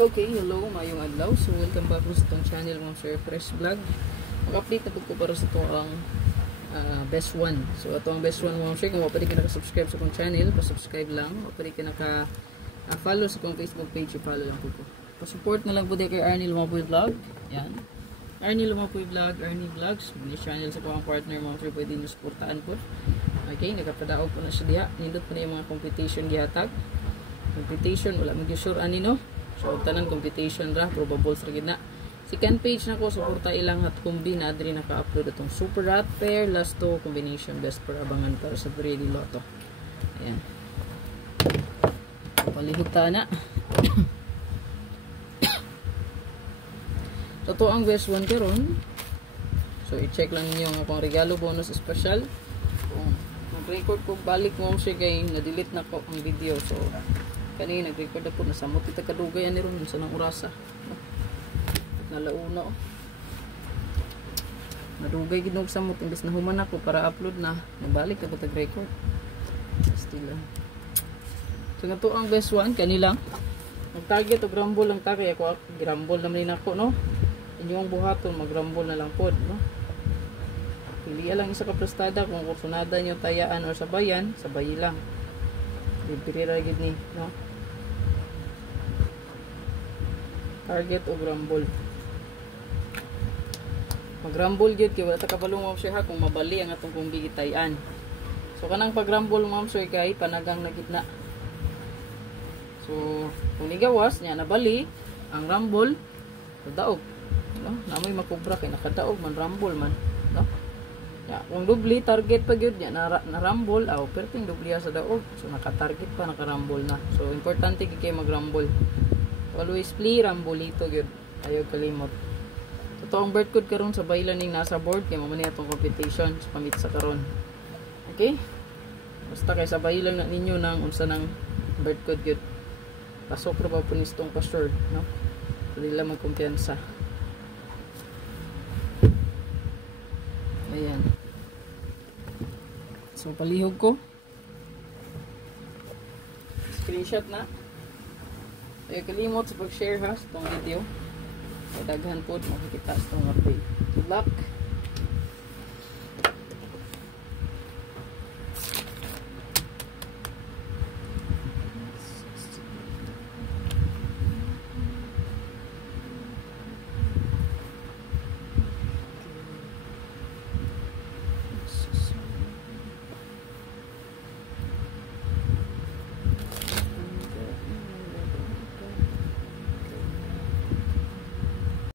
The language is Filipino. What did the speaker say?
Okay, hello, mayong adlaw. So, welcome back sa itong channel mga Sir Fresh Vlog. Mag-update na ko para sa itong best one. So, ito ang best one mga Sir. Kung wapadi ka naka-subscribe sa itong channel, pa-subscribe lang. Wapadi ka naka-follow sa itong Facebook page, follow lang po ko. Pa-support na lang po din kay Arnie Lumapoy Vlog. Yan. Arnie Lumapoy Vlog, Arnie Vlogs. Bilis channel sa pang partner mga Sir. Pwede nyo supportaan po. Okay, nagkapadaog po na siya diha. Nindot po na yung mga competition gihatag. Competition, wala mag-sure ani no? So, tanan competition ra, probable sa gina. Second page na ko, suporta ilang at kumbi na adri naka-upload itong Super Rat Pair, last 2 combination best per abangan para sa 3D Lotto. Ayan. Palihita na. So, ito ang best one karon. So, i-check lang niyo ang akong regalo bonus special. Kung mag-record ko, balik mo siya kay na-delete na ko ang video. So, kanina nag-record ako, nasamot ita kadugay ani ron sa nang orasa. Nalauna oh. Nadugay gid og samot imbes na human ako para upload na. Nabalik ako tag-record. Still lang. So nga to ang best one kanila. Nag-target og rumble lang ta kay ako grumble naman din ako no. Inyong buhaton mag-rumble na lang pod no. Piliya lang isa ka prestada kung kursunada nyo tayaan or sabayan, sabay lang. Pipirira gid ni no. Target o rumble. Mag-rumble gyud kay wala ta kabalong ma'am sir ha kung mabali ang atong kung gigitayan. So kanang pag-rumble ma'am sir kay panagang na gitna. So kung nigawas nya nabali ang rumble daog no namoy makubra kay nakadaog man rumble man no. Ya, kung dubli target pa gyud nya na rumble aw perting dubliya sa daog. So naka-target pa naka-rumble na. So importante kay mag-rumble. Always play rambolito gyud. Ayaw kalimot. Totoo ang bird code karon sa baylan ning nasa board kay mamani atong competition sa pamit sa karon. Okay? Basta kay sa baylan na ninyo nang unsa nang bird code gyud. Pasok ra ba po nistong pastor, no? Dili lang magkumpiyansa. Ayan. So palihog ko. Screenshot na. Ay kalimot sa pag-share ha sa itong video. Daghan po makikita sa itong update. Good luck!